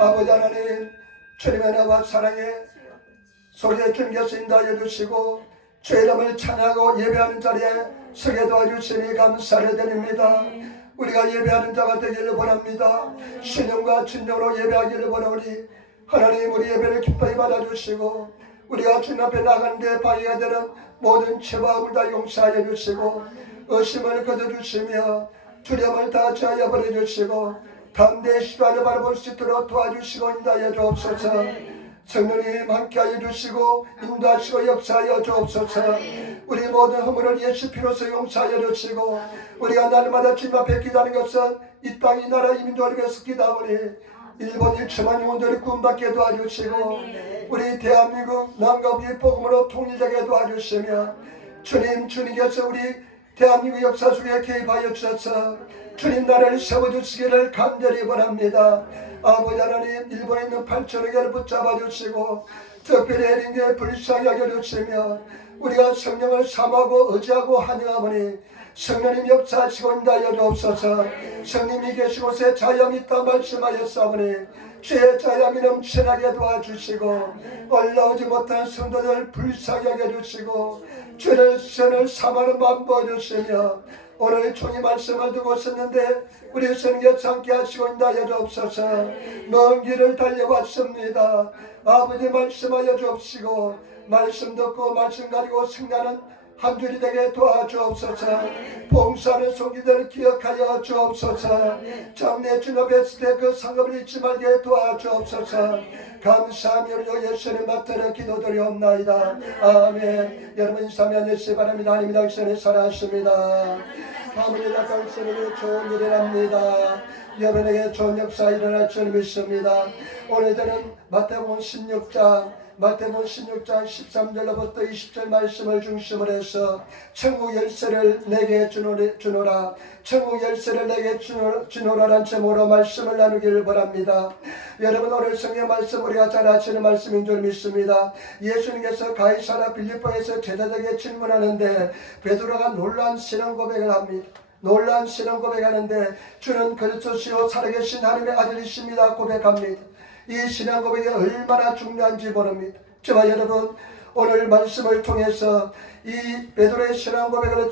아버지 하나님, 주님의 나와 사랑에 소리에 주님께서 인도하여 주시고 주의 이름을 찬양하고 예배하는 자리에 서게 도와주시니 감사를 드립니다. 우리가 예배하는 자가 되기를 원합니다. 신령과 진정으로 예배하기를 원하오니 하나님 우리 예배를 기뻐히 받아주시고 우리가 주님 앞에 나가는데 방해가 되는 모든 죄와 악을 다 용서하여 주시고 의심을 거둬주시며 두려움을 다 제하여 버려주시고 담대히 시간을 바라볼 수 있도록 도와주시고 인도하여 주옵소서. 성령님 함께하여 주시고 인도하시고 역사하여 주옵소서. 우리 모든 허물을 예수 피로서 용서하여 주시고 우리가 날마다 주님 앞에 기도하는 것은 이 땅 이 나라 이 민족을 위해서 기도하오니 일본 1천만 영혼들이 구원받게 도와주시고 우리 대한민국 남과 북의 복음으로 통일되게 도와주시며 주님께서 우리 대한민국 역사 속에 개입하여 주셔서 주님 나라를 세워주시기를 간절히 원합니다. 아버지 하나님, 일본에 있는 8천여 개를 붙잡아 주시고 특별히 해린교회 불쌍히 여겨주시며 우리가 성령을 삼하고 의지하고 환영하오니 성령님 역사하시고 인도하여 주옵소서. 성령님이 계신 곳에 자염이 있다 말씀하였사오니 주의 자염이 넘쳐나게 도와주시고 올라오지 못한 성도들 불쌍히 여겨주시고 주의 선을 삼하는 마음 보여주시며 오늘 종이 말씀을 두고 있었는데 우리 성경에 함께 하시고 인도하여 주옵소서. 먼 길을 달려왔습니다. 아버지 말씀하여 주옵시고 말씀 듣고 말씀 가지고 승리하는 한 줄이 되게 도와주옵소서. 봉사하는 손기들 기억하여 주옵소서. 장래 주님 앞에 있을 때 그 상급을 잊지 말게 도와주옵소서. 감사하며 우리 예수님 맡들어 기도드리옵나이다. 아멘. 여러분 인사하며 앉으시기 바랍니다. 하나님 당신을 사랑하십니다. 아버지가 당신에게 좋은 일을 합니다. 여러분에게 좋은 역사 일어날 줄 믿습니다. 오늘들은 마태복음 16장 13절로부터 20절 말씀을 중심으로 해서 천국 열쇠를 내게 주노라 천국 열쇠를 내게 주노라란 제목으로 말씀을 나누기를 바랍니다. 여러분 오늘 성경 말씀 우리가 잘 아시는 말씀인 줄 믿습니다. 예수님께서 가이사랴 빌립보에서 제자들에게 질문하는데 베드로가 놀라운 신앙 고백을 합니다. 놀라운 신앙 고백하는데 주는 그리스도시요 살아계신 하나님의 아들이십니다 고백합니다. 이 신앙 고백이 얼마나 중요한지 모릅니다. 저와 여러분 오늘 말씀을 통해서 이 베드로의 신앙 고백을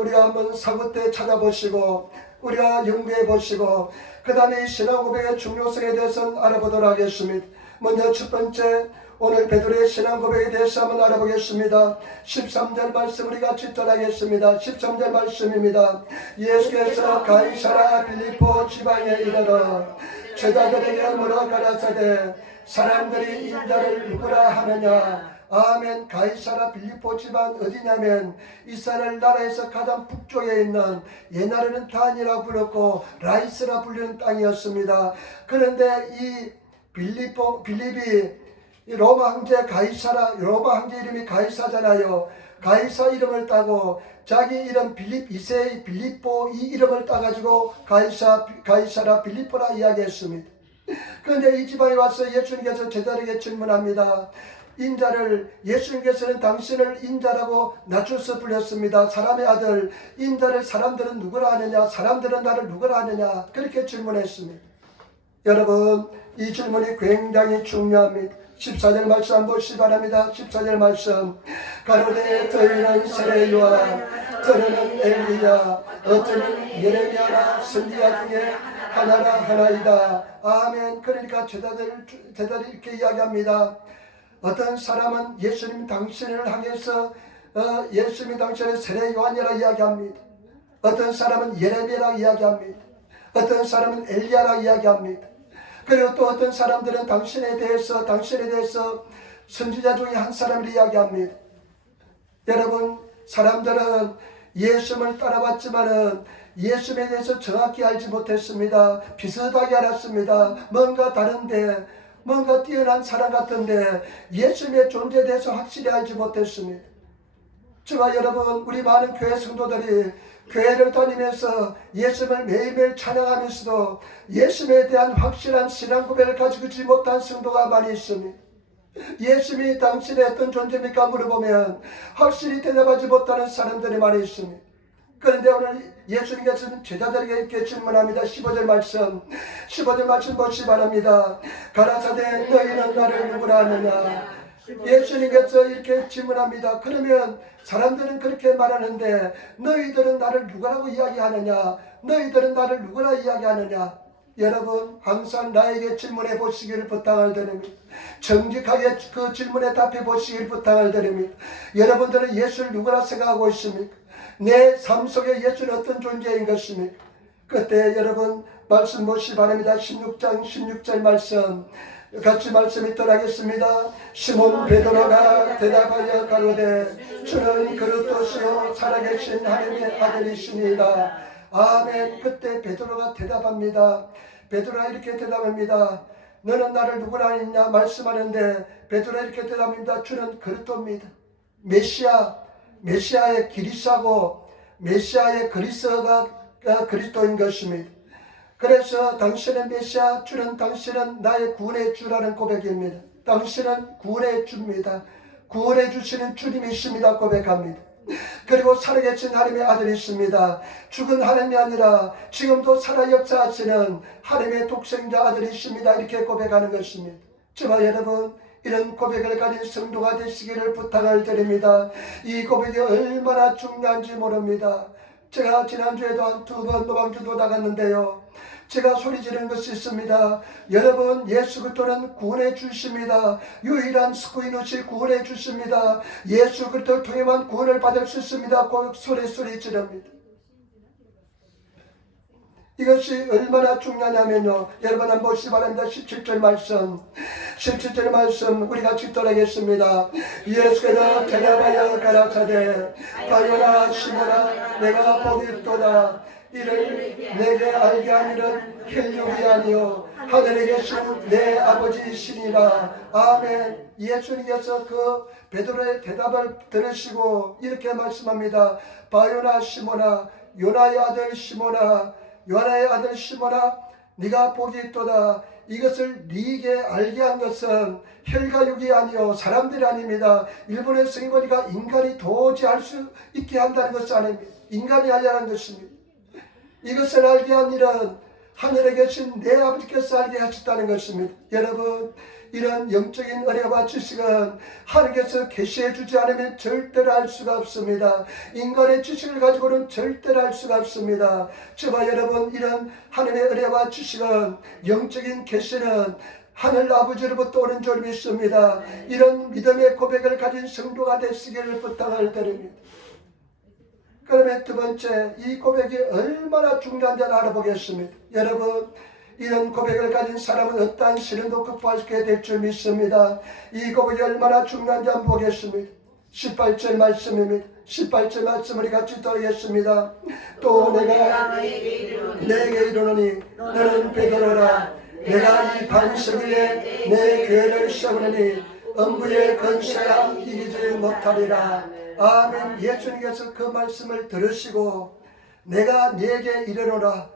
우리가 한번 사고 때 찾아보시고 우리가 연구해 보시고 그 다음에 이 신앙 고백의 중요성에 대해서 알아보도록 하겠습니다. 먼저 첫 번째 오늘 베드로의 신앙 고백에 대해서 한번 알아보겠습니다. 13절 말씀 우리 같이 따라하겠습니다. 13절 말씀입니다. 예수께서 가이사랴 빌립보 지방에 이르러 제자들에게 물어 가라사대 사람들이 인자를 누구라 하느냐. 아멘. 가이사랴 빌립보 지방 어디냐면 이스라엘 나라에서 가장 북쪽에 있는 옛날에는 단이라 불렀고 라이스라 불리는 땅이었습니다. 그런데 이 빌립이 로마 황제 가이사라, 로마 황제 이름이 가이사잖아요. 가이사 이름을 따고 자기 이름 빌립 2세의 빌립보 이 이름을 따가지고 가이사라 빌립보라 이야기했습니다. 그런데 이 지방에 와서 예수님께서 제자들에게 질문합니다. 인자를 예수님께서는 당신을 인자라고 낮춰서 불렸습니다. 사람의 아들 인자를 사람들은 누구라 하느냐, 사람들은 나를 누구라 하느냐, 그렇게 질문했습니다. 여러분 이 질문이 굉장히 중요합니다. 14절 말씀 한번 보시기 바랍니다. 14절 말씀 가로되 저희는 세례요한 저는 엘리야 어쩌는 예레미야나 선지자 중에 하나이다. 아멘. 그러니까 제자들이 이렇게 이야기합니다. 어떤 사람은 예수님 당신을 향해서 예수님 당신을 세례요한이라 이야기합니다. 어떤 사람은 예레미야라 이야기합니다. 어떤 사람은 엘리야라 이야기합니다. 그리고 또 어떤 사람들은 당신에 대해서 선지자 중에 한 사람을 이야기합니다. 여러분 사람들은 예수님을 따라왔지만은 예수님에 대해서 정확히 알지 못했습니다. 비슷하게 알았습니다. 뭔가 다른데 뭔가 뛰어난 사람 같은데 예수님의 존재에 대해서 확실히 알지 못했습니다. 저와 여러분 우리 많은 교회 성도들이 교회를 다니면서 예수님을 매일매일 찬양하면서도 예수님에 대한 확실한 신앙 고백을 가지고 있지 못한 성도가 많이 있습니다. 예수님이 당신의 어떤 존재입니까 물어보면 확실히 대답하지 못하는 사람들이 많이 있습니다. 그런데 오늘 예수님께서는 제자들에게 이렇게 질문합니다. 15절 말씀 보시기 바랍니다. 가라사대 너희는 나를 누구라 하느냐. 예수님께서 이렇게 질문합니다. 그러면 사람들은 그렇게 말하는데 너희들은 나를 누구라고 이야기하느냐. 너희들은 나를 누구라 이야기하느냐. 여러분 항상 나에게 질문해 보시기를 부탁을 드립니다. 정직하게 그 질문에 답해 보시기를 부탁을 드립니다. 여러분들은 예수를 누구라 생각하고 있습니까? 내 삶 속에 예수는 어떤 존재인 것입니까? 그때 여러분 말씀 보시기 바랍니다. 16장 16절 말씀 같이 말씀 있도록 하겠습니다. 시몬 베드로가 대답하여 가로되 주는 그리스도시요 살아계신 하나님의 아들이시니이다. 아멘. 그때 베드로가 대답합니다. 베드로가 이렇게 대답합니다. 너는 나를 누구라 하느냐 말씀하는데 베드로가 이렇게 대답합니다. 주는 그리스도입니다. 메시아의 그리스도고 메시아의 그리스도가 그리스도인 것입니다. 그래서 당신은 메시아, 주는 당신은 나의 구원의 주라는 고백입니다. 당신은 구원의 주입니다. 구원해 주시는 주님이십니다. 고백합니다. 그리고 살아계신 하나님의 아들이십니다. 죽은 하나님이 아니라 지금도 살아 역사하시는 하나님의 독생자 아들이십니다. 이렇게 고백하는 것입니다. 저와 여러분 이런 고백을 가진 성도가 되시기를 부탁을 드립니다. 이 고백이 얼마나 중요한지 모릅니다. 제가 지난주에도 한 2번 노방주도 나갔는데요. 제가 소리 지른 것이 있습니다. 여러분 예수 그리스도는 구원해 주십니다. 유일한 스쿠이노시 구원해 주십니다. 예수 그리스도를 통해만 구원을 받을 수 있습니다. 그 소리 지릅니다. 이것이 얼마나 중요하냐면요. 여러분 한번 보시기 바랍니다. 17절 말씀 우리 같이 읽도록하겠습니다. 예수께서 대답하여 가라사대 바요나 시몬아 내가 복이 있도다. 이를 내게 알게 하니는 혈육이 아니요 하늘에 계신 내 아버지이시니라. 아멘. 예수님께서 그 베드로의 대답을 들으시고 이렇게 말씀합니다. 바요나 시몬아 요나의 아들 시몬아 네가 복이 있도다. 이것을 네게 알게 한 것은 혈과 육이 아니요 사람들이 아닙니다. 일본의 성경 보니까 인간이 도저히 할 수 있게 한다는 것이 아닙니다. 인간이 하려는 것입니다. 이것을 알게 한 일은 하늘에 계신 내 아버지께서 알게 하셨다는 것입니다. 여러분 이런 영적인 은혜와 지식은 하나님께서 계시해 주지 않으면 절대로 알 수가 없습니다. 인간의 지식을 가지고는 절대로 알 수가 없습니다. 저와 여러분 이런 하나님의 은혜와 지식은 영적인 계시는 하늘 아버지로부터 오는 줄 믿습니다. 이런 믿음의 고백을 가진 성도가 되시기를 부탁을 드립니다. 그러면 두 번째 이 고백이 얼마나 중요한지 알아보겠습니다. 여러분 이런 고백을 가진 사람은 어떠한 시련도 극복하게 될 줄 믿습니다. 이 고백이 얼마나 중요한지 한번 보겠습니다. 18절 말씀입니다. 18절 말씀 우리 같이 읽겠습니다. 또 내가 내게 이르노니 너는 베드로라. 내가 이 반석 위에 내 교회를 세우노니 음부의 권세가 이기지 못하리라. 아멘. 예수님께서 그 말씀을 들으시고 내가 네게 이르노라.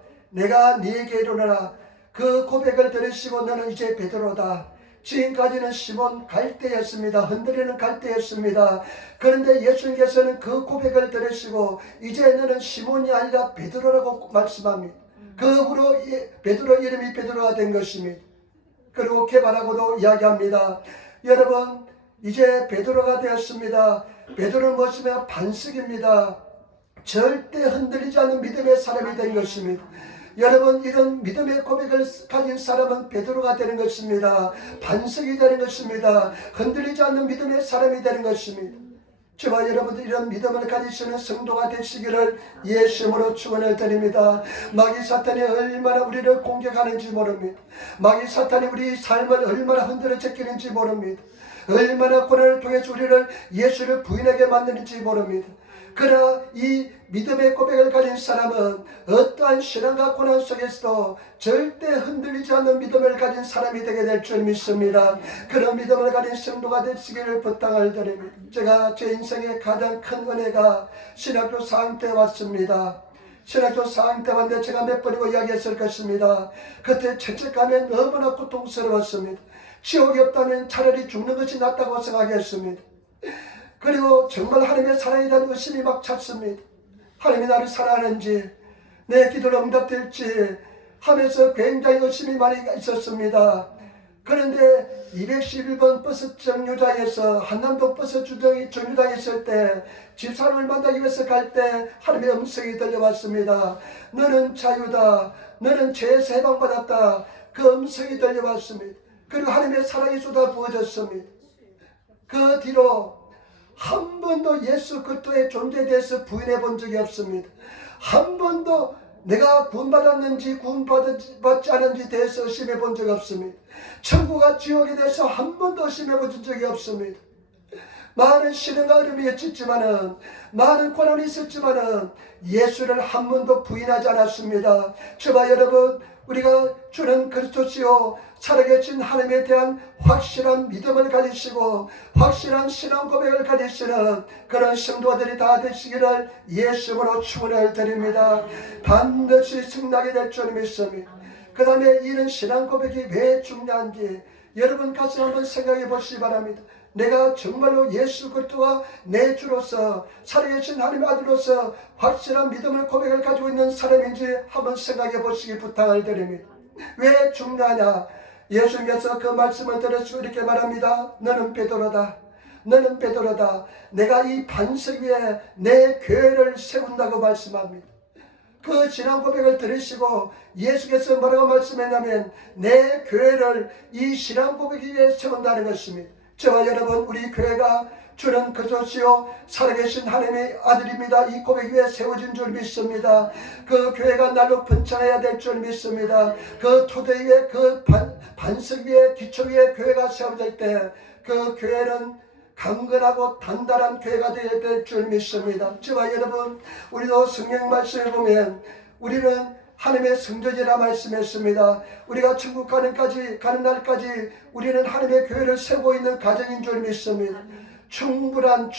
그 고백을 들으시고 너는 이제 베드로다. 지금까지는 시몬 갈대였습니다. 흔들리는 갈대였습니다. 그런데 예수님께서는 그 고백을 들으시고 이제 너는 시몬이 아니라 베드로라고 말씀합니다. 그 후로 베드로 이름이 베드로가 된 것입니다. 그리고 개발하고도 이야기합니다. 여러분 이제 베드로가 되었습니다. 베드로는 무엇이며 반석입니다. 절대 흔들리지 않는 믿음의 사람이 된 것입니다. 여러분 이런 믿음의 고백을 가진 사람은 베드로가 되는 것입니다. 반석이 되는 것입니다. 흔들리지 않는 믿음의 사람이 되는 것입니다. 저와 여러분들 이런 믿음을 가지시는 성도가 되시기를 예수님으로 축원을 드립니다. 마귀 사탄이 얼마나 우리를 공격하는지 모릅니다. 마귀 사탄이 우리 삶을 얼마나 흔들어 제끼는지 모릅니다. 얼마나 고난을 통해서 우리를 예수를 부인하게 만드는지 모릅니다. 그러나 이 믿음의 고백을 가진 사람은 어떠한 신앙과 고난 속에서도 절대 흔들리지 않는 믿음을 가진 사람이 되게 될 줄 믿습니다. 그런 믿음을 가진 성도가 되시기를 부탁을 드립니다. 제가 제 인생의 가장 큰 은혜가 신학교 4학년 때 왔습니다. 신학교 4학년 때 왔는데 제가 몇 번이고 이야기했을 것입니다. 그때 죄책감에 너무나 고통스러웠습니다. 지옥이 없다면 차라리 죽는 것이 낫다고 생각했습니다. 그리고 정말 하나님의 사랑에 대한 의심이 막 찼습니다. 하나님이 나를 사랑하는지, 내 기도를 응답될지 하면서 굉장히 의심이 많이 있었습니다. 그런데 211번 버스 정류장에서 한남동 버스 정류장에 있을 때 집사람을 만나기 위해서 갈 때 하나님의 음성이 들려왔습니다. 너는 자유다. 너는 죄에서 해방받았다. 그 음성이 들려왔습니다. 그리고 하나님의 사랑이 쏟아 부어졌습니다. 그 뒤로 한 번도 예수 그리스도의 존재에 대해서 부인해 본 적이 없습니다. 한 번도 내가 구원받았는지 구원받지 않은지 대해서 의심해 본 적이 없습니다. 천국과 지옥에 대해서 한 번도 의심해 본 적이 없습니다. 많은 시련과 어려움이 있었지만은, 많은 고난이 있었지만은 예수를 한 번도 부인하지 않았습니다. 저와 여러분, 우리가 주는 그리스도시요 살아계신 하나님에 대한 확실한 믿음을 가지시고 확실한 신앙 고백을 가지시는 그런 성도들이 다 되시기를 예수님으로 축원을 드립니다. 반드시 승리하게 될 줄 믿습니다. 그 다음에 이런 신앙 고백이 왜 중요한지 여러분 가슴 한번 생각해 보시기 바랍니다. 내가 정말로 예수 그리스도가 내 주로서 살아계신 하나님의 아들로서 확실한 믿음을 고백을 가지고 있는 사람인지 한번 생각해 보시기 부탁을 드립니다. 왜 중요하냐? 예수님께서 그 말씀을 들으시고 이렇게 말합니다. 너는 베드로다. 너는 베드로다. 내가 이 반석 위에 내 교회를 세운다고 말씀합니다. 그 신앙 고백을 들으시고 예수께서 뭐라고 말씀했냐면 내 교회를 이 신앙 고백 위에 세운다는 것입니다. 저와 여러분, 우리 교회가 주는 그리스도시요 살아계신 하나님의 아들입니다. 이 고백 위에 세워진 줄 믿습니다. 그 교회가 날로 번창해야 될 줄 믿습니다. 그 토대 위에 그 반석 위에 기초 위에 교회가 세워질 때 그 교회는 강건하고 단단한 교회가 되어야 될 줄 믿습니다. 저와 여러분, 우리도 성경 말씀을 보면 우리는 하나님의 성전이라 말씀했습니다. 우리가 천국 가는 날까지 우리는 하나님의 교회를 세우고 있는 가정인 줄 믿습니다. 충분한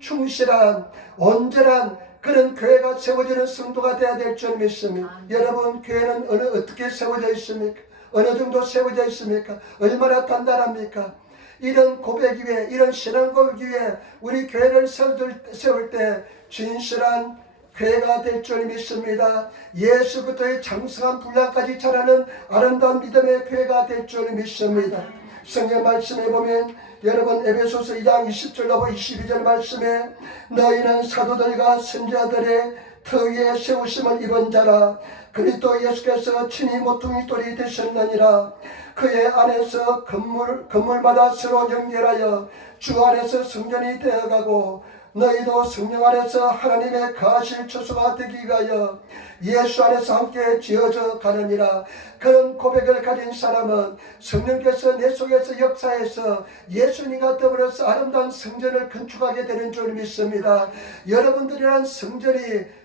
충실한 온전한 그런 교회가 세워지는 성도가 되어야 될 줄 믿습니다. 여러분, 교회는 어떻게 세워져 있습니까? 어느 정도 세워져 있습니까? 얼마나 단단합니까? 이런 고백 위에, 이런 신앙 고백 위에 우리 교회를 세울 때 진실한 교회가 될 줄 믿습니다. 예수 그리스도의 장성한 분량까지 자라는 아름다운 믿음의 교회가 될 줄 믿습니다. 성경 말씀에 보면 여러분 에베소서 2장 20절로 22절 말씀에 너희는 사도들과 선지자들의 터 위에 세우심을 입은 자라. 그리스도 예수께서 친히 모퉁이 돌이 되셨느니라. 그의 안에서 건물마다 서로 연결하여 주 안에서 성전이 되어가고 너희도 성령 안에서 하나님의 거하실 처소가 되기 위하여 예수 안에서 함께 지어져 가느니라. 그런 고백을 가진 사람은 성령께서 내 속에서 역사해서 예수님과 더불어서 아름다운 성전을 건축하게 되는 줄 믿습니다. 여러분들이란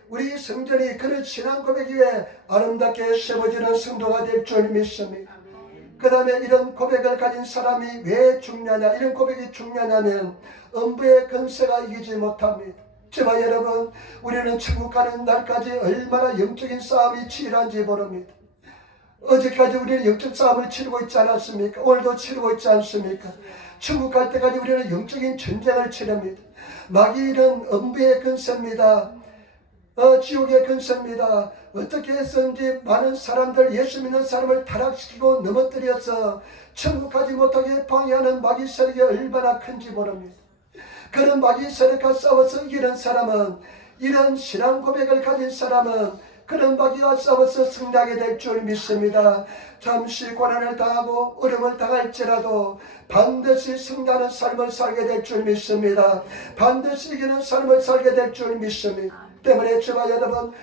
우리 성전이 그런 신앙 고백 위에 아름답게 세워지는 성도가 될 줄 믿습니다. 그 다음에 이런 고백을 가진 사람이 왜 중요하냐? 이런 고백이 중요하냐면 음부의 권세가 이기지 못합니다. 저와 여러분, 우리는 천국 가는 날까지 얼마나 영적인 싸움이 치열한지 모릅니다. 어제까지 우리는 영적 싸움을 치르고 있지 않았습니까? 오늘도 치르고 있지 않습니까? 천국 갈 때까지 우리는 영적인 전쟁을 치릅니다. 마귀는 음부의 권세입니다. 지옥의 근세입니다. 어떻게 해서인지 많은 사람들, 예수 믿는 사람을 타락시키고 넘어뜨려서 천국 가지 못하게 방해하는 마귀 세력이 얼마나 큰지 모릅니다. 그런 마귀 세력과 싸워서 이기는 사람은, 이런 신앙 고백을 가진 사람은 그런 마귀와 싸워서 승리하게 될 줄 믿습니다. 잠시 고난을 당하고 어려움을 당할지라도 반드시 승리하는 삶을 살게 될 줄 믿습니다. 반드시 이기는 삶을 살게 될 줄 믿습니다. 때문에 저와 여러분,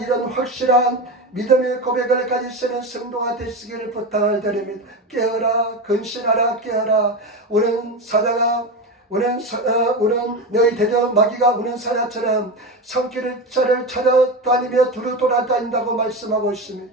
이런 확실한 믿음의 고백을 가지시는 성도가 되시기를 부탁을 드립니다. 깨어라, 근신하라, 깨어라. 우는 사자가 우는 너희 대적 마귀가 우는 사자처럼 손길을 찾아다니며 두루 돌아다닌다고 말씀하고 있습니다.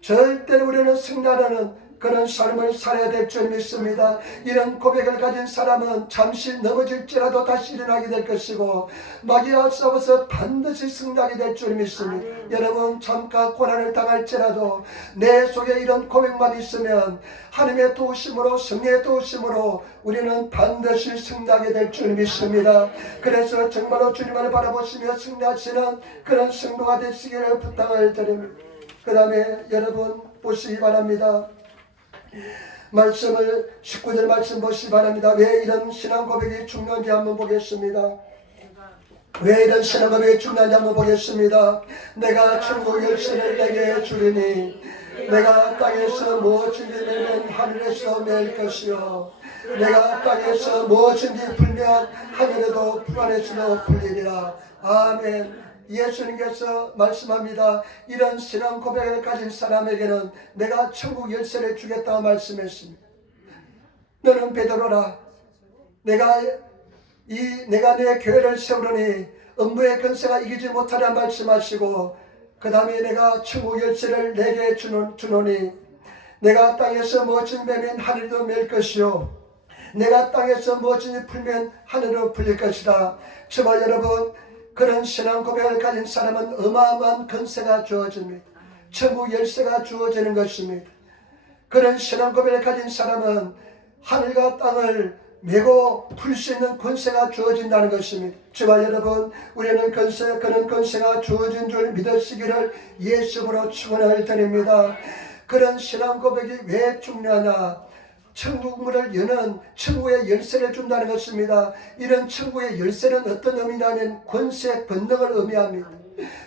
절대로 우리는 승리하라는 그런 삶을 살아야 될 줄 믿습니다. 이런 고백을 가진 사람은 잠시 넘어질지라도 다시 일어나게 될 것이고 마귀와 싸워서 반드시 승리하게 될 줄 믿습니다. 여러분 잠깐 고난을 당할지라도 내 속에 이런 고백만 있으면 하나님의 도우심으로 성령의 도우심으로 우리는 반드시 승리하게 될 줄 믿습니다. 그래서 정말로 주님을 바라보시며 승리하시는 그런 성도가 되시기를 부탁을 드립니다. 그 다음에 여러분 보시기 바랍니다. 말씀을 19절 말씀 보시기 바랍니다. 왜 이런 신앙 고백이 중요한지 한번 보겠습니다. 왜 이런 신앙 고백이 중요한지 한번 보겠습니다. 내가 천국 열쇠를 내게 주리니 내가 땅에서 무엇인지 내면 하늘에서 맬 것이요 내가 땅에서 무엇인지 풀면 하늘에도 불안에서도 풀리리라. 아멘. 예수님께서 말씀합니다. 이런 신앙 고백을 가진 사람에게는 내가 천국 열쇠를 주겠다고 말씀했습니다. 너는 베드로라. 내가 내 교회를 세우려니 음부의 권세가 이기지 못하라 말씀하시고 그 다음에 내가 천국 열쇠를 내게 주노니 내가 땅에서 무엇을 매면 하늘도 맬 것이요 내가 땅에서 무엇을 풀면 하늘로 풀릴 것이다. 저와 여러분 그런 신앙 고백을 가진 사람은 어마어마한 권세가 주어집니다. 천국 열쇠가 주어지는 것입니다. 그런 신앙 고백을 가진 사람은 하늘과 땅을 메고 풀 수 있는 권세가 주어진다는 것입니다. 저와 여러분 우리는 그런 권세가 주어진 줄 믿으시기를 예수로 축원을 드립니다. 그런 신앙 고백이 왜 중요하냐? 천국 문을 여는 천국의 열쇠를 준다는 것입니다. 이런 천국의 열쇠는 어떤 의미냐면 권세, 권능을 의미합니다.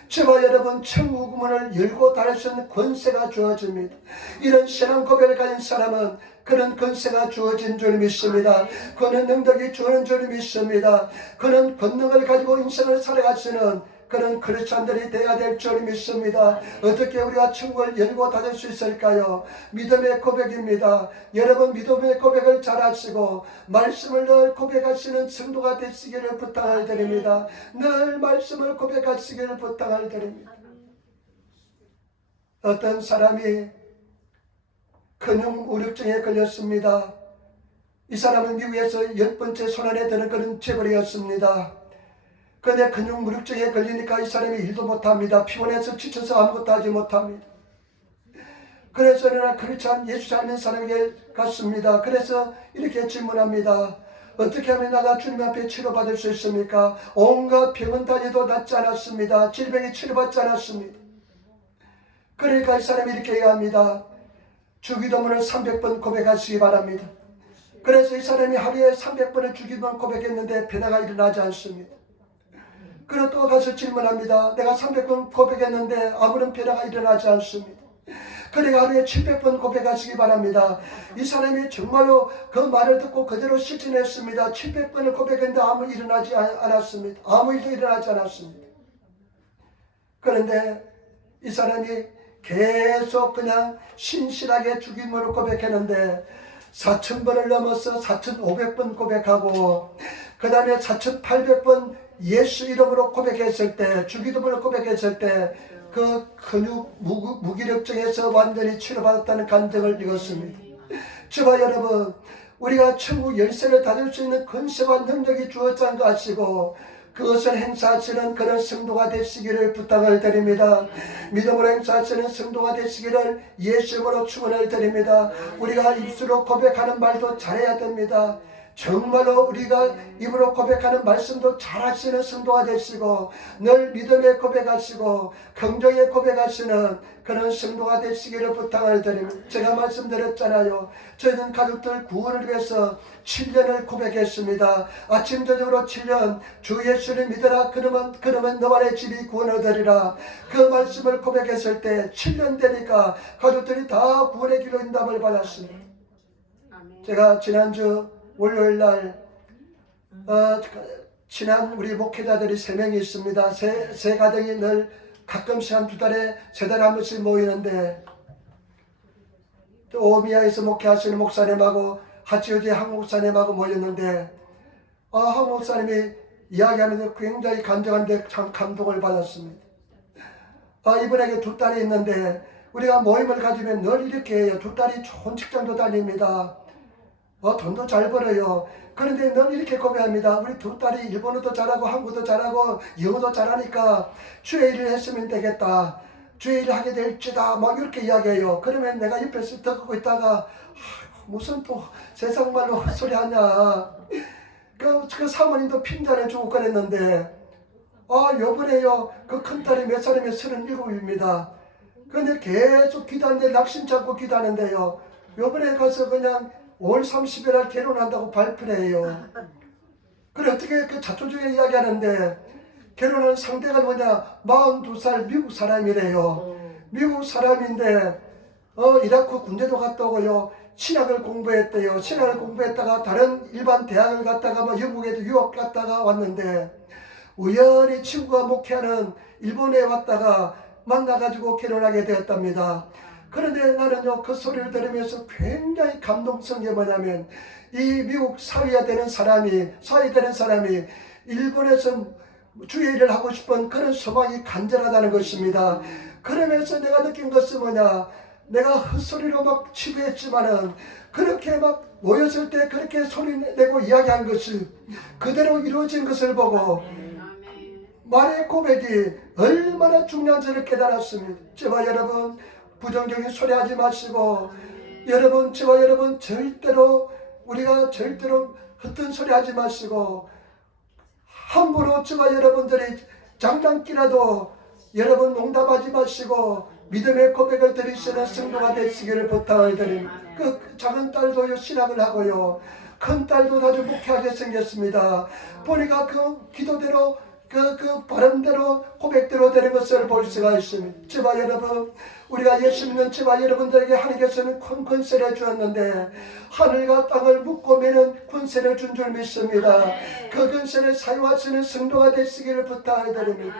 저와 여러분 천국 문을 열고 닫을 수 있는 권세가 주어집니다. 이런 신앙 고백을 가진 사람은 그런 권세가 주어진 줄 믿습니다. 그런 능력이 주어진 줄 믿습니다. 그런 권능을 가지고 인생을 살아가시는 그런 크리스찬들이 되어야 될 줄 믿습니다. 어떻게 우리가 천국을 열고 닫을 수 있을까요? 믿음의 고백입니다. 여러분 믿음의 고백을 잘 하시고 말씀을 늘 고백하시는 성도가 되시기를 부탁을 드립니다. 늘 말씀을 고백하시기를 부탁을 드립니다. 어떤 사람이 근육 우울증에 걸렸습니다. 이 사람은 미국에서 10번째 손안에 드는 그런 재벌이었습니다. 그런데 근육 무력증에 걸리니까 이 사람이 일도 못합니다. 피곤해서 지쳐서 아무것도 하지 못합니다. 그래서 내가 크리스찬 예수 닮은 사람에게 갔습니다. 그래서 이렇게 질문합니다. 어떻게 하면 내가 주님 앞에 치료받을 수 있습니까? 온갖 병은 다니도 낫지 않았습니다. 질병이 치료받지 않았습니다. 그러니까 이 사람이 이렇게 얘기합니다. 주기도문을 300번 고백하시기 바랍니다. 그래서 이 사람이 하루에 300번을 주기도문 고백했는데 변화가 일어나지 않습니다. 그리고 또 가서 질문합니다. 내가 300번 고백했는데 아무런 변화가 일어나지 않습니다. 그러니까 하루에 700번 고백하시기 바랍니다. 이 사람이 정말로 그 말을 듣고 그대로 실천했습니다. 700번을 고백했는데 아무 일어나지 않았습니다. 아무 일도 일어나지 않았습니다. 그런데 이 사람이 계속 그냥 신실하게 주기도문을 고백했는데 4,000번을 넘어서 4,500번 고백하고 그 다음에 4,800번 예수 이름으로 고백했을 때 주기도문을 고백했을 때 그 근육 무기력증에서 완전히 치료받았다는 간증을 읽었습니다. 저와 여러분 우리가 천국 열쇠를 닫을 수 있는 권세와 능력이 주어진 것 아시고 그것을 행사하시는 그런 성도가 되시기를 부탁을 드립니다. 믿음으로 행사하시는 성도가 되시기를 예수님으로 축원을 드립니다. 우리가 입술로 고백하는 말도 잘해야 됩니다. 정말로 우리가 입으로 고백하는 말씀도 잘하시는 성도가 되시고 늘 믿음에 고백하시고 긍정에 고백하시는 그런 성도가 되시기를 부탁을 드립니다. 제가 말씀드렸잖아요. 저희는 가족들 구원을 위해서 7년을 고백했습니다. 아침 저녁으로 7년 주 예수를 믿어라 그러면 너와 내 집이 구원을 얻으리라. 그 말씀을 고백했을 때 7년 되니까 가족들이 다 구원의 길로 인답을 받았습니다. 제가 지난주 월요일날 친한 우리 목회자들이 3명이 있습니다. 세 가정이 늘 가끔씩 한 2달에 3달에 한 번씩 모이는데 또 오미야에서 목회하시는 목사님하고 하치우지 한국 목사님하고 모였는데 한국 목사님이 이야기하면서 굉장히 간절한데 참 감동을 받았습니다. 이분에게 2딸이 있는데 우리가 모임을 가지면 늘 이렇게 해요. 두 딸이 좋은 직장도 다닙니다. 돈도 잘 벌어요. 그런데 늘 이렇게 고백합니다. 우리 두 딸이 일본어도 잘하고 한국어도 잘하고 영어도 잘하니까 주의 일을 했으면 되겠다. 주의 일을 하게 될지다. 막 이렇게 이야기해요. 그러면 내가 옆에서 듣고 있다가 무슨 또 세상 말로 헛소리 하냐. 그 사모님도 핀잔을 주고 그랬는데 요번에요 그 큰딸이 몇 살이면 37입니다. 근데 계속 기도하는데 낙심치 않고 기도하는데요. 요번에 가서 그냥 5월 30일 날 결혼한다고 발표를 해요. 그래 어떻게 그 자초중에 이야기하는데 결혼한 상대가 뭐냐 42살 미국 사람이래요. 미국 사람인데 이라크 군대도 갔다 오고요. 신학을 공부했대요. 신학을 공부했다가 다른 일반 대학을 갔다가 영국에도 유학 갔다가 왔는데 우연히 친구가 목회하는 일본에 왔다가 만나가지고 결혼하게 되었답니다. 그런데 나는요 그 소리를 들으면서 굉장히 감동스러운 게 뭐냐면 이 미국 사회가 되는 사람이 일본에서 주의 일을 하고 싶은 그런 소망이 간절하다는 것입니다. 그러면서 내가 느낀 것은 뭐냐, 내가 헛소리로 막 치부했지만은 그렇게 막 모였을 때 그렇게 소리 내고 이야기한 것이 그대로 이루어진 것을 보고 말의 고백이 얼마나 중요한지를 깨달았습니다. 저와 여러분 부정적인 소리 하지 마시고, 여러분 저와 여러분 우리가 절대로 헛된 소리 하지 마시고, 함부로 저와 여러분들이 장난기라도 여러분 농담하지 마시고 믿음의 고백을 드리시는 성도가 되시기를 부탁을 드립니다. 그 작은 딸도요 신학을 하고요, 큰 딸도 아주 목회하게 생겼습니다. 보니까 그 기도대로 그 바람대로 고백대로 되는 것을 볼 수가 있습니다. 저와 여러분, 우리가 예수 믿는 저와 여러분들에게 하나님께서는 큰 권세를 주었는데 하늘과 땅을 묶고 매는 권세를 준 줄 믿습니다. 그 권세를 사용하시는 성도가 되시기를 부탁드립니다.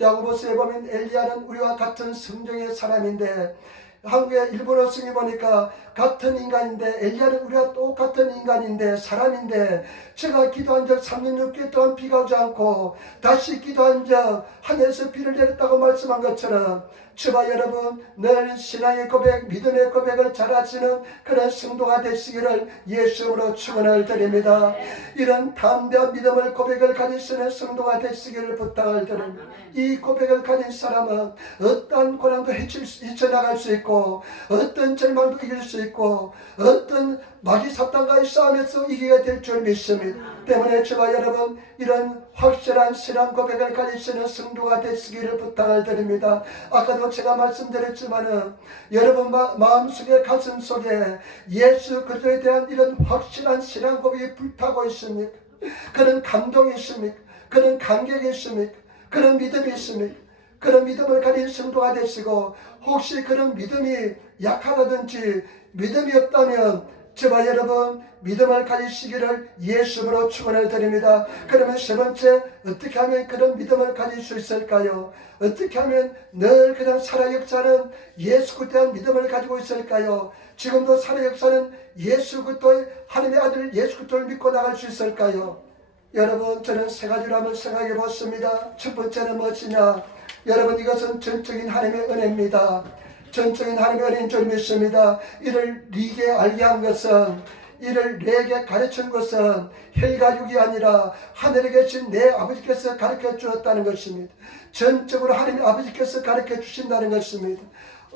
야고보서에 보면 엘리야는 우리와 같은 성정의 사람인데, 한국의 일본어 성에 보니까 같은 인간인데, 엘리야는 우리와 똑같은 인간인데 사람인데, 제가 기도한 적 3년 6개월 동안 비가 오지 않고 다시 기도한 적 하늘에서 비를 내렸다고 말씀한 것처럼 저와 여러분 늘 신앙의 고백, 믿음의 고백을 잘하시는 그런 성도가 되시기를 예수님으로 축원을 드립니다. 이런 담대한 믿음을 고백을 가지시는 성도가 되시기를 부탁을 드립니다. 이 고백을 가진 사람은 어떤 고난도 헤쳐나갈 수 있고, 어떤 절망도 이길 수 있고, 어떤 마귀 사탄과의 싸움에서 이기게 될 줄 믿습니다. 때문에 저와 여러분 이런 확실한 신앙 고백을 가지시는 성도가 되시기를 부탁을 드립니다. 아까도 제가 말씀드렸지만은 여러분 마음속에 가슴속에 예수 그리스도에 대한 이런 확실한 신앙 고백이 불타고 있습니까? 그런 감동이 있습니까? 그런 감격이 있습니까? 그런 믿음이 있습니까? 그런 믿음을 가진 성도가 되시고, 혹시 그런 믿음이 약하다든지 믿음이 없다면 저와 여러분 믿음을 가지시기를 예수님으로 축원을 드립니다. 그러면 세 번째, 어떻게 하면 그런 믿음을 가질 수 있을까요? 어떻게 하면 늘 그냥 살아 역사는 예수 그리스도에 대한 믿음을 가지고 있을까요? 지금도 살아 역사는 예수 그리스도의 하나님의 아들 예수 그리스도를 믿고 나갈 수 있을까요? 여러분, 저는 세 가지로 한번 생각해 봤습니다. 첫 번째는 무엇이냐? 여러분, 이것은 전적인 하나님의 은혜입니다. 전적인 하나님의 은혜인 줄 믿습니다. 이를 네게 알게 한 것은, 이를 내게 가르친 것은 혈과 육이 아니라 하늘에 계신 내 아버지께서 가르쳐 주었다는 것입니다. 전적으로 하나님 아버지께서 가르쳐 주신다는 것입니다.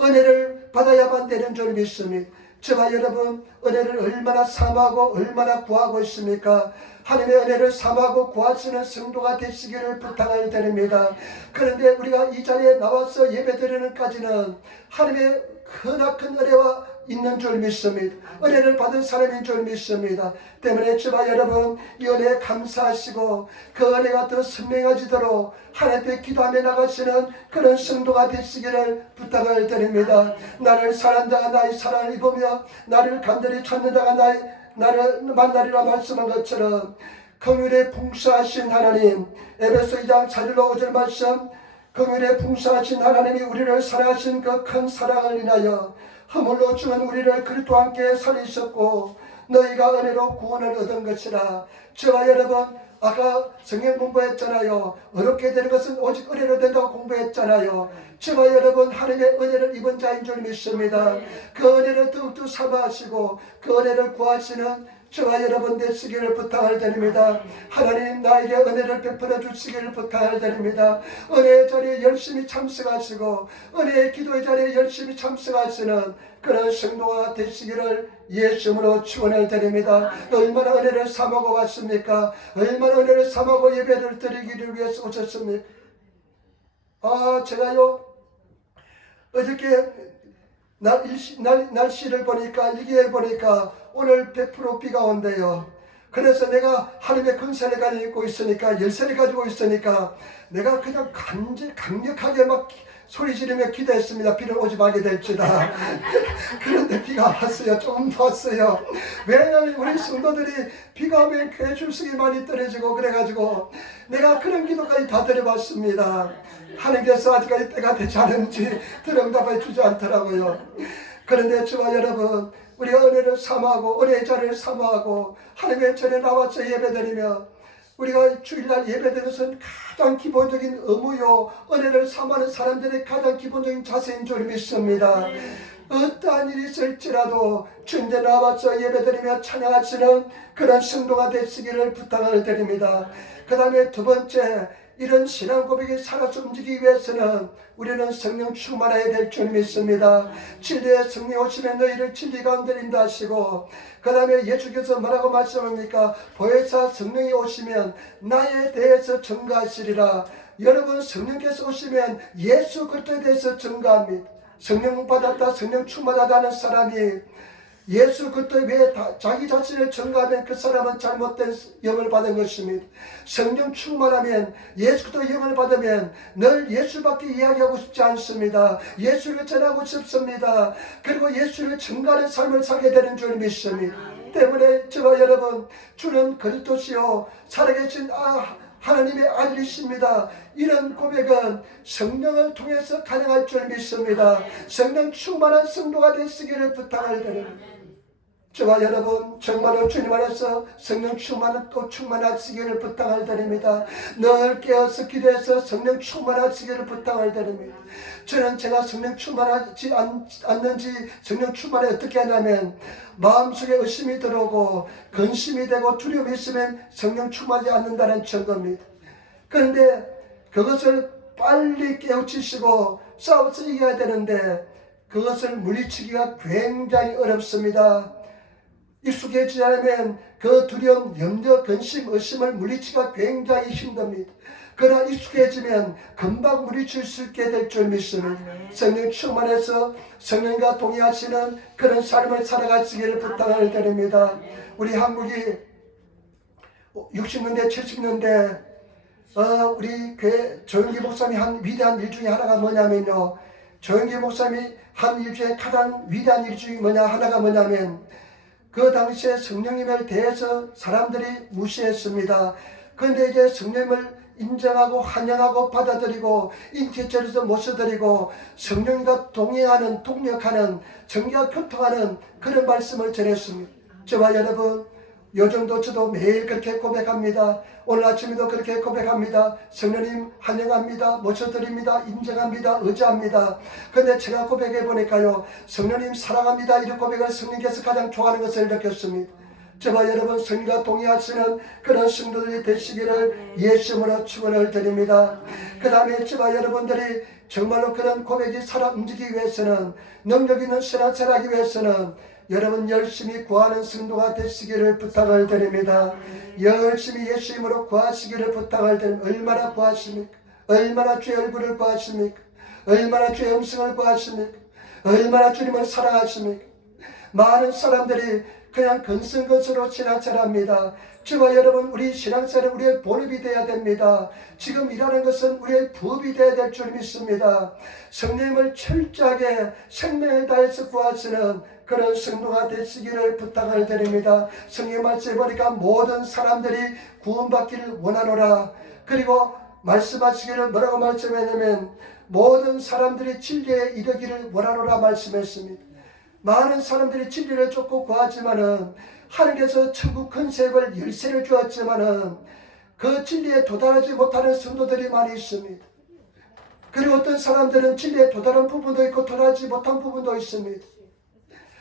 은혜를 받아야만 되는 줄 믿습니다. 저와 여러분, 은혜를 얼마나 사모하고 얼마나 구하고 있습니까? 하나님의 은혜를 사모하고 구하시는 성도가 되시기를 부탁을 드립니다. 그런데 우리가 이 자리에 나와서 예배드리는까지는 하나님의 크나큰 은혜와 있는 줄 믿습니다. 은혜를 받은 사람인 줄 믿습니다. 때문에 저와 여러분 이 은혜에 감사하시고 그 은혜가 더 선명해지도록 하나님 앞에 기도하며 나가시는 그런 성도가 되시기를 부탁을 드립니다. 나를 사랑하는 자가 나의 사랑을 입으며 나를 간절히 찾는 자가 나를 만나리라 말씀한 것처럼 긍휼에 풍성하신 하나님, 에베소 2장 4절로 5절 말씀, 긍휼에 풍성하신 하나님이 우리를 사랑하신 그 큰 사랑을 인하여 허물로 죽은 우리를 그리스도와 함께 살리셨고 너희가 은혜로 구원을 얻은 것이라. 저와 여러분 아까 성경 공부했잖아요. 어렵게 되는 것은 오직 은혜로 된다고 공부했잖아요. 저와 여러분 하나님의 은혜를 입은 자인 줄 믿습니다. 그 은혜를 더욱더 사모하시고 그 은혜를 구하시는 저와 여러분 되시기를 부탁을 드립니다. 하나님 나에게 은혜를 베풀어 주시기를 부탁을 드립니다. 은혜의 자리에 열심히 참석하시고 은혜의 기도의 자리에 열심히 참석하시는 그런 성도가 되시기를 예수님으로 축원을 드립니다. 얼마나 은혜를 사모하고 왔습니까? 얼마나 은혜를 사모하고 예배를 드리기를 위해서 오셨습니까? 제가요 어저께 날씨를 보니까 일기예를 보니까 오늘 100% 비가 온대요. 그래서 내가 하나님의 근세를 가지고 있으니까 열쇠를 가지고 있으니까 내가 그냥 강력하게 막 소리 지르며 기도했습니다. 비는 오지 말게 될지다. 그런데 비가 왔어요. 좀 왔어요. 왜냐하면 우리 성도들이 비가 오면 교회 출석이 많이 떨어지고 그래가지고 내가 그런 기도까지 다 드려봤습니다. 하나님께서 아직까지 때가 되지 않은지 응답해 주지 않더라고요. 그런데 저와 여러분 우리가 은혜를 사모하고 은혜의 자리를 사모하고 하나님의 전에 나와서 예배드리며 우리가 주일날 예배드리는 것은 가장 기본적인 의무요 은혜를 사모하는 사람들의 가장 기본적인 자세인 줄 믿습니다. 어떠한 일이 있을지라도 주님께 나와서 예배드리며 찬양하시는 그런 성도가 되시기를 부탁을 드립니다. 그 다음에 두 번째, 이런 신앙 고백이 살아서 움직이기 위해서는 우리는 성령 충만해야 될 줄 믿습니다. 진리의 성령 오시면 너희를 진리 가운데 인도하시고 그 다음에 예수께서 뭐라고 말씀합니까? 보혜사 성령이 오시면 나에 대해서 증거하시리라. 여러분 성령께서 오시면 예수 그리스도에 대해서 증거합니다. 성령 받았다, 성령 충만하다는 사람이 예수 그리스도 외에 자기 자신을 증거하면 그 사람은 잘못된 영을 받은 것입니다. 성령 충만하면 예수 그리스도 영을 받으면 늘 예수밖에 이야기하고 싶지 않습니다. 예수를 전하고 싶습니다. 그리고 예수를 증거하는 삶을 살게 되는 줄 믿습니다. 때문에 저와 여러분 주는 그리스도시요 살아계신 하나님의 아들이십니다. 이런 고백은 성령을 통해서 가능할 줄 믿습니다. 성령 충만한 성도가 되시기를 부탁을 드립니다. 저와 여러분 정말로 주님 안에서 성령 충만하시기를 부탁을 드립니다. 늘 깨어서 기도해서 성령 충만하시기를 부탁을 드립니다. 저는 제가 성령 충만하지 않는지 성령 충만에 어떻게 하냐면 마음속에 의심이 들어오고 근심이 되고 두려움이 있으면 성령 충만하지 않는다는 증거입니다. 그런데 그것을 빨리 깨우치시고 싸워서 이겨야 되는데 그것을 물리치기가 굉장히 어렵습니다. 익숙해지지 않으면 그 두려움, 염려, 근심, 의심을 물리치기가 굉장히 힘듭니다. 그러나 익숙해지면 금방 물리칠 수 있게 될 줄 믿습니다. 성령 충만해서 성령과 동의하시는 그런 삶을 살아가시기를 부탁을 드립니다. 우리 한국이 60년대, 70년대 우리 교회 조영기 목사님이 한 위대한 일 중에 하나가 뭐냐면요. 조영기 목사님이 한 일 중에 가장 위대한 일 중에 하나가 뭐냐면 그 당시에 성령님을 대해서 사람들이 무시했습니다. 그런데 이제 성령님을 인정하고 환영하고 받아들이고 인격체로서 모셔드리고 성령과 동행하는 동력하는 정교와 교통하는 그런 말씀을 전했습니다. 저와 여러분 요즘도 저도 매일 그렇게 고백합니다. 오늘 아침에도 그렇게 고백합니다. 성령님 환영합니다. 모셔드립니다. 인정합니다. 의지합니다. 그런데 제가 고백해 보니까요. 성령님 사랑합니다. 이런 고백을 성령께서 가장 좋아하는 것을 느꼈습니다. 저와 여러분 성령과 동의하시는 그런 성도들이 되시기를 예수님으로 축원을 드립니다. 그 다음에 저와 여러분들이 정말로 그런 고백이 살아 움직이기 위해서는 능력 있는 신앙생활 하기 위해서는 여러분 열심히 구하는 성도가 되시기를 부탁을 드립니다. 열심히 예수님으로 구하시기를 부탁을 드립니다. 얼마나 구하십니까? 얼마나 주의 얼굴을 구하십니까? 얼마나 주의 음성을 구하십니까? 얼마나 주님을 사랑하십니까? 많은 사람들이 그냥 근성근성으로 신앙생활합니다. 저와 여러분 우리 신앙생활은 우리의 본업이 되어야 됩니다. 지금 일하는 것은 우리의 부업이 되어야 될 줄 믿습니다. 성령님을 철저하게 생명을 다해서 구하시는 그런 성도가 되시기를 부탁을 드립니다. 성경 말씀에 보니까 모든 사람들이 구원받기를 원하노라. 그리고 말씀하시기를 뭐라고 말씀했냐면 모든 사람들이 진리에 이르기를 원하노라 말씀했습니다. 많은 사람들이 진리를 쫓고 구하지만은 하나님께서 천국 컨셉을 열쇠를 주었지만은 그 진리에 도달하지 못하는 성도들이 많이 있습니다. 그리고 어떤 사람들은 진리에 도달한 부분도 있고 도달하지 못한 부분도 있습니다.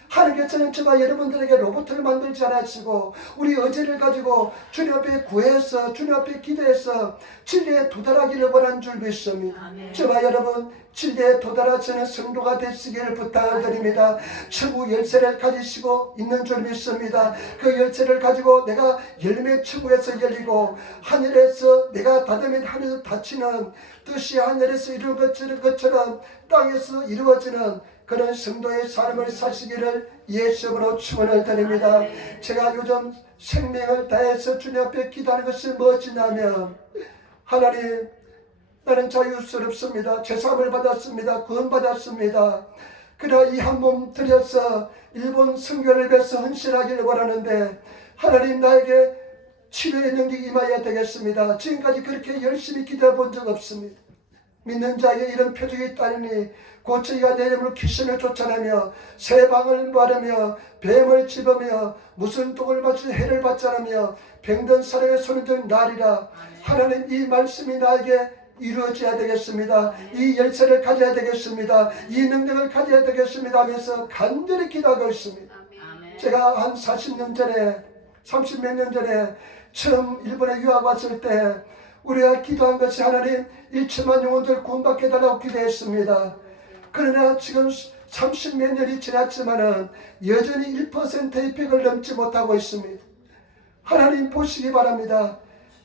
하나님께서는 저와 여러분들에게 로봇을 만들지 않으시고 우리 의지를 가지고 주님 앞에 구해서 주님 앞에 기도해서 진리에 도달하기를 원하는 줄 믿습니다. 저와 여러분 진리에 도달하시는 성도가 되시기를 부탁드립니다. 천국 열쇠를 가지시고 있는 줄 믿습니다. 그 열쇠를 가지고 내가 열매 천국에서 열리고 하늘에서 내가 닫으면 하늘에서 닫히는 뜻이 하늘에서 이루어진 것처럼 땅에서 이루어지는 그런 성도의 삶을 사시기를 예수님으로 축원을 드립니다. 제가 요즘 생명을 다해서 주님 앞에 기도하는 것이 무엇이냐면 하나님 나는 자유스럽습니다. 제사함을 받았습니다. 구원받았습니다. 그러나 이 한 몸 들여서 일본 선교를 위해서 헌신하기를 원하는데 하나님 나에게 치료의 능력이 임하여야 되겠습니다. 지금까지 그렇게 열심히 기도해 본 적 없습니다. 믿는 자에게 이런 표적이 있다니 고쳐이가 내 이름으로 귀신을 쫓아내며 새방을 마르며 뱀을 집으며 무슨 독을 맞추 해를 받지 않으며 병든 사람의 손을 든 날이라. 하나님 이 말씀이 나에게 이루어져야 되겠습니다. 이 열쇠를 가져야 되겠습니다. 이 능력을 가져야 되겠습니다 하면서 간절히 기도하고 있습니다. 제가 한 40년 전에 30몇 년 전에 처음 일본에 유학 왔을 때 우리가 기도한 것이 하나님 1천만 영혼들 구원받게 해달라고 기도했습니다. 그러나 지금 30몇 년이 지났지만은 여전히 1%의 벽을 넘지 못하고 있습니다. 하나님 보시기 바랍니다.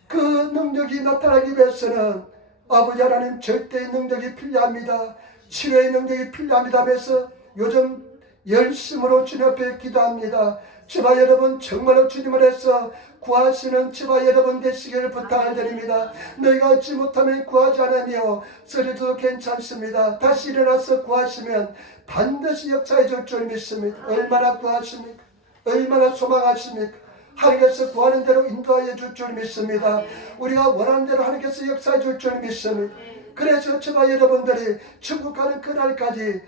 그 능력이 나타나기 위해서는 아버지 하나님 절대의 능력이 필요합니다. 치료의 능력이 필요합니다 하면서 요즘 열심으로 주님 앞에 기도합니다. 저와 여러분 정말로 주님을 해서 구하시는 저와 여러분 되시기를 부탁을 드립니다. 너희가 얻지 못하면 구하지 않으며 쓰러져도 괜찮습니다. 다시 일어나서 구하시면 반드시 역사해 줄 줄 믿습니다. 얼마나 구하십니까? 얼마나 소망하십니까? 하나님께서 구하는 대로 인도하여 줄 줄 믿습니다. 우리가 원하는 대로 하나님께서 역사해 줄 줄 믿습니다. 그래서 저와 여러분들이 천국 가는 그날까지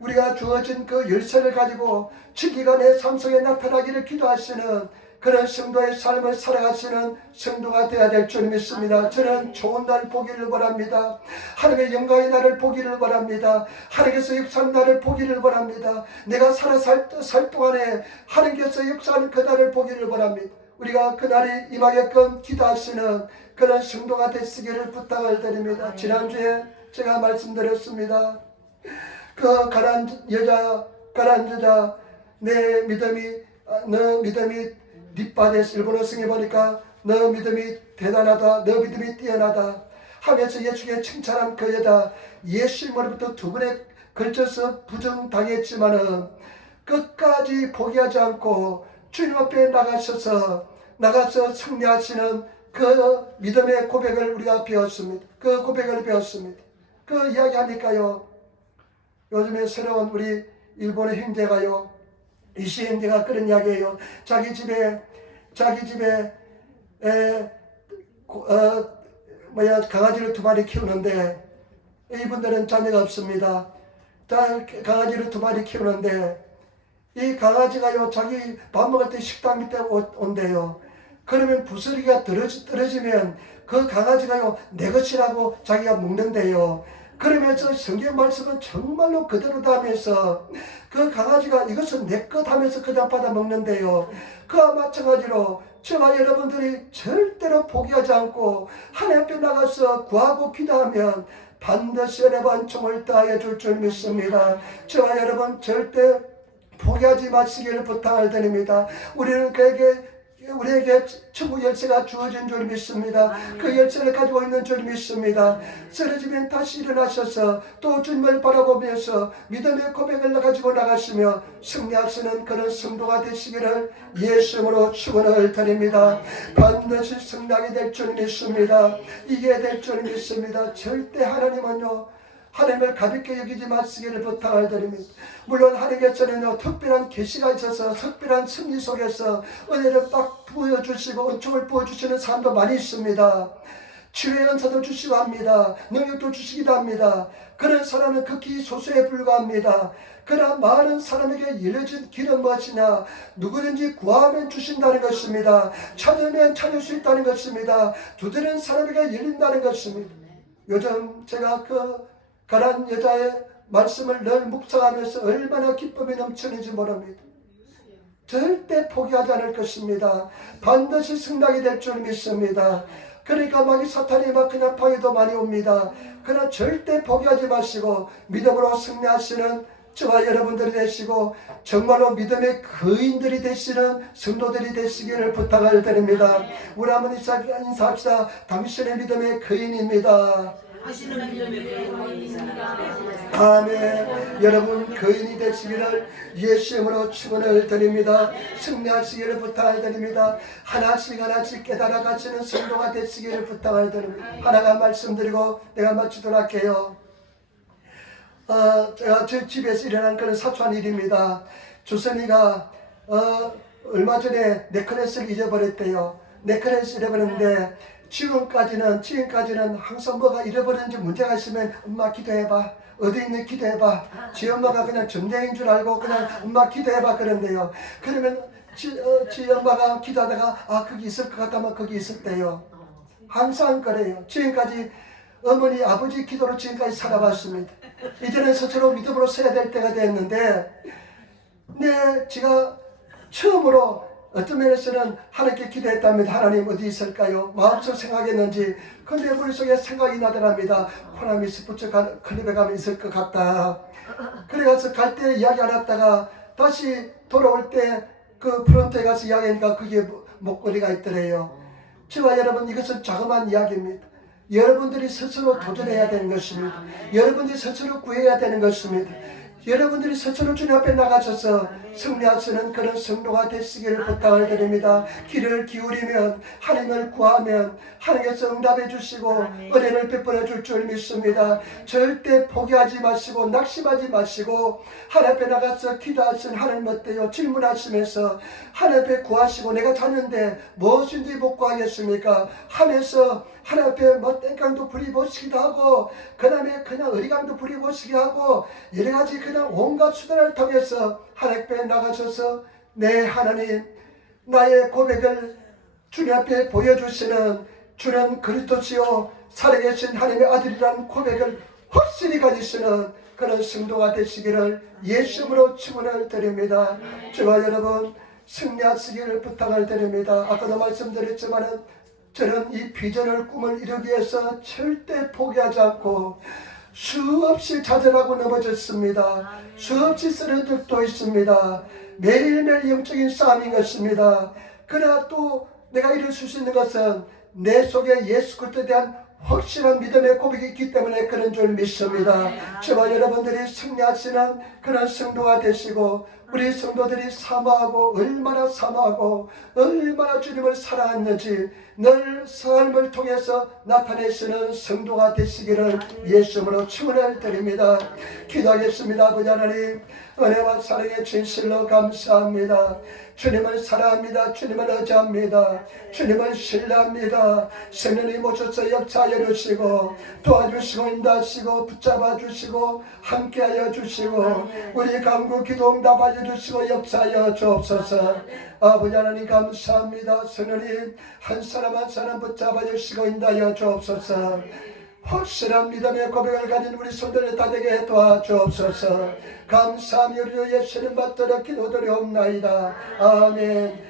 우리가 주어진 그 열쇠를 가지고 진리가 내 삶 속에 나타나기를 기도하시는 그런 성도의 삶을 살아가시는 성도가 되어야 될 줄 믿습니다. 저는 좋은 날 보기를 원합니다. 하나님의 영광의 날을 보기를 원합니다. 하나님께서 역사하는 날을 보기를 원합니다. 내가 살아 살 동안에 하나님께서 역사하는 그 날을 보기를 원합니다. 우리가 그 날이 임하게끔 기도하시는 그런 성도가 되시기를 부탁을 드립니다. 지난주에 제가 말씀드렸습니다. 그 가난 여자 내 믿음이 너 믿음이 닛바데스 일본어 성에 보니까 너 믿음이 대단하다 너 믿음이 뛰어나다 하면서 예수께 칭찬한 그 여자 예수님으로부터 두 번에 걸쳐서 부정당했지만은 끝까지 포기하지 않고 주님 앞에 나가서 승리하시는 그 믿음의 고백을 우리가 배웠습니다. 그 고백을 배웠습니다. 그 이야기 하니까요 요즘에 새로운 우리 일본의 형제가요 이시 형제가 그런 이야기예요. 자기 집에 강아지를 2마리 키우는데 이분들은 자녀가 없습니다. 강아지를 2마리 키우는데 이 강아지가요 자기 밥 먹을 때 식당 밑에 온대요. 그러면 부스러기가 떨어지면 그 강아지가요 내 것이라고 자기가 먹는데요. 그러면서 성경 말씀은 정말로 그대로다 하면서 그 강아지가 이것은 내 것 하면서 그냥 받아 먹는데요. 그와 마찬가지로 저와 여러분들이 절대로 포기하지 않고 하나님 앞에 나가서 구하고 기도하면 반드시 은혜 반총을 다해 줄 줄 믿습니다. 저와 여러분 절대 포기하지 마시기를 부탁을 드립니다. 우리에게 천국 열쇠가 주어진 줄 믿습니다. 그 열쇠를 가지고 있는 줄 믿습니다. 쓰러지면 다시 일어나셔서 또 주님을 바라보면서 믿음의 고백을 가지고 나가시며 승리하시는 그런 성도가 되시기를 예수님으로 축원을 드립니다. 반드시 승리하게 될 줄 믿습니다. 이겨야 될 줄 믿습니다. 절대 하나님은요 하나님을 가볍게 여기지 마시기를 부탁을 드립니다. 물론 하나님께서는요 특별한 계시가 있어서 특별한 승리 속에서 은혜를 딱 부어주시고 은총을 부어주시는 사람도 많이 있습니다. 치료의 은사도 주시고 합니다. 능력도 주시기도 합니다. 그런 사람은 극히 소수에 불과합니다. 그러나 많은 사람에게 일러진 길은 무엇이냐? 누구든지 구하면 주신다는 것입니다. 찾으면 찾을 수 있다는 것입니다. 두드리는 사람에게 열린다는 것입니다. 요즘 제가 그 가난 여자의 말씀을 늘 묵상하면서 얼마나 기쁨이 넘치는지 모릅니다. 절대 포기하지 않을 것입니다. 반드시 승리하게 될 줄 믿습니다. 그러니까 막 이 사탄이 막 그냥 방해도 많이 옵니다. 그러나 절대 포기하지 마시고 믿음으로 승리하시는 저와 여러분들이 되시고 정말로 믿음의 거인들이 되시는 성도들이 되시기를 부탁을 드립니다. 우리 한번 인사합시다. 당신의 믿음의 거인입니다. 당신은 믿음의 거인입니다. 아멘. 여러분 거인이 되시기를 예수 이름으로 축원을 드립니다. 승리하시기를 부탁을 드립니다. 하나씩 하나씩 깨달아 가시는 성도가 되시기를 부탁을 드립니다. 하나가 말씀드리고 내가 마치도록 할게요. 제가 저희 집에서 일어난 그런 사소한 일입니다. 주선이가 얼마 전에 넥클래스를 잊어버렸대요. 넥클래스 잃어버렸는데 지금까지는 항상 뭐가 잃어버렸는지 문제가 있으면 엄마 기도해봐, 어디 있는 기도해봐. 지 엄마가 그냥 점쟁인 줄 알고 그냥 엄마 기도해봐 그런데요. 그러면 지 엄마가 기도하다가 거기 있을 것 같다면 거기 있었대요. 항상 그래요. 지금까지 어머니 아버지 기도로 지금까지 살아봤습니다. 이제는 스스로 믿음으로 서야 될 때가 됐는데 제가 처음으로 어떤 면에서는 하나님께 기도했답니다. 하나님 어디 있을까요? 마음속 생각했는지 근데 머릿속에 생각이 나더랍니다. 코나미 스포츠 클럽에 가면 있을 것 같다. 그래서 갈 때 이야기 안 했다가 다시 돌아올 때 그 프론트에 가서 이야기하니까 그게 목걸이가 있더래요. 저와 여러분 이것은 자그마한 이야기입니다. 여러분들이 스스로 도전해야 되는 것입니다. 여러분들이 스스로 구해야 되는 것입니다. 여러분들이 스스로 주님 앞에 나가셔서 승리하시는 그런 성도가 되시기를 부탁을 드립니다. 귀를 기울이면 하나님을 구하면 하나님께서 응답해 주시고 은혜를 베풀어 줄 줄 믿습니다. 절대 포기하지 마시고 낙심하지 마시고 하나님 앞에 나가서 기도하신 하나님 어때요? 질문하시면서 하나님 앞에 구하시고 내가 자는데 무엇인지 못 구하겠습니까? 하면서 하나님 앞에 뭐 땡깡도 부리보시기도 하고 그 다음에 그냥 어리광도 부리보시기도 하고 여러가지 그냥 온갖 수단을 통해서 하나님 앞에 나가셔서 내 하나님 나의 고백을 주님 앞에 보여주시는 주는 그리스도시요 살아계신 하나님의 아들이라는 고백을 확실히 가지시는 그런 성도가 되시기를 예수님으로 축원을 드립니다. 저와 여러분 승리하시기를 부탁을 드립니다. 아까도 말씀드렸지만은 저는 이 비전을 꿈을 이루기 위해서 절대 포기하지 않고 수없이 좌절하고 넘어졌습니다. 수없이 쓰러진 적도 있습니다. 매일매일 영적인 싸움인 것입니다. 그러나 또 내가 이룰 수 있는 것은 내 속에 예수 그리스도에 대한 확실한 믿음의 고백이 있기 때문에 그런 줄 믿습니다. 저와 여러분들이 승리하시는 그런 성도가 되시고 우리 성도들이 사모하고 얼마나 사모하고 얼마나 주님을 사랑했는지 늘 삶을 통해서 나타내시는 성도가 되시기를 예수님으로 축원을 드립니다. 기도하겠습니다. 아버지 하나님 은혜와 사랑의 진실로 감사합니다. 주님을 사랑합니다. 주님을 의지합니다. 주님을 신뢰합니다. 성령님 오셔서 역사하여 주시고 도와주시고 인도하시고 붙잡아 주시고 함께하여 주시고 우리 간구 기도 응답하여 주시고 역사하여 주옵소서. 아버지 하나님 감사합니다. 성령님 한 사람 한 사람 붙잡아 주시고 인도하여 주옵소서. 확실한 믿음의 고백을 가진 우리 손들을 다 되게 도와주옵소서. 감사하며 우리 예수님 받들어 기도드리옵나이다. 아멘.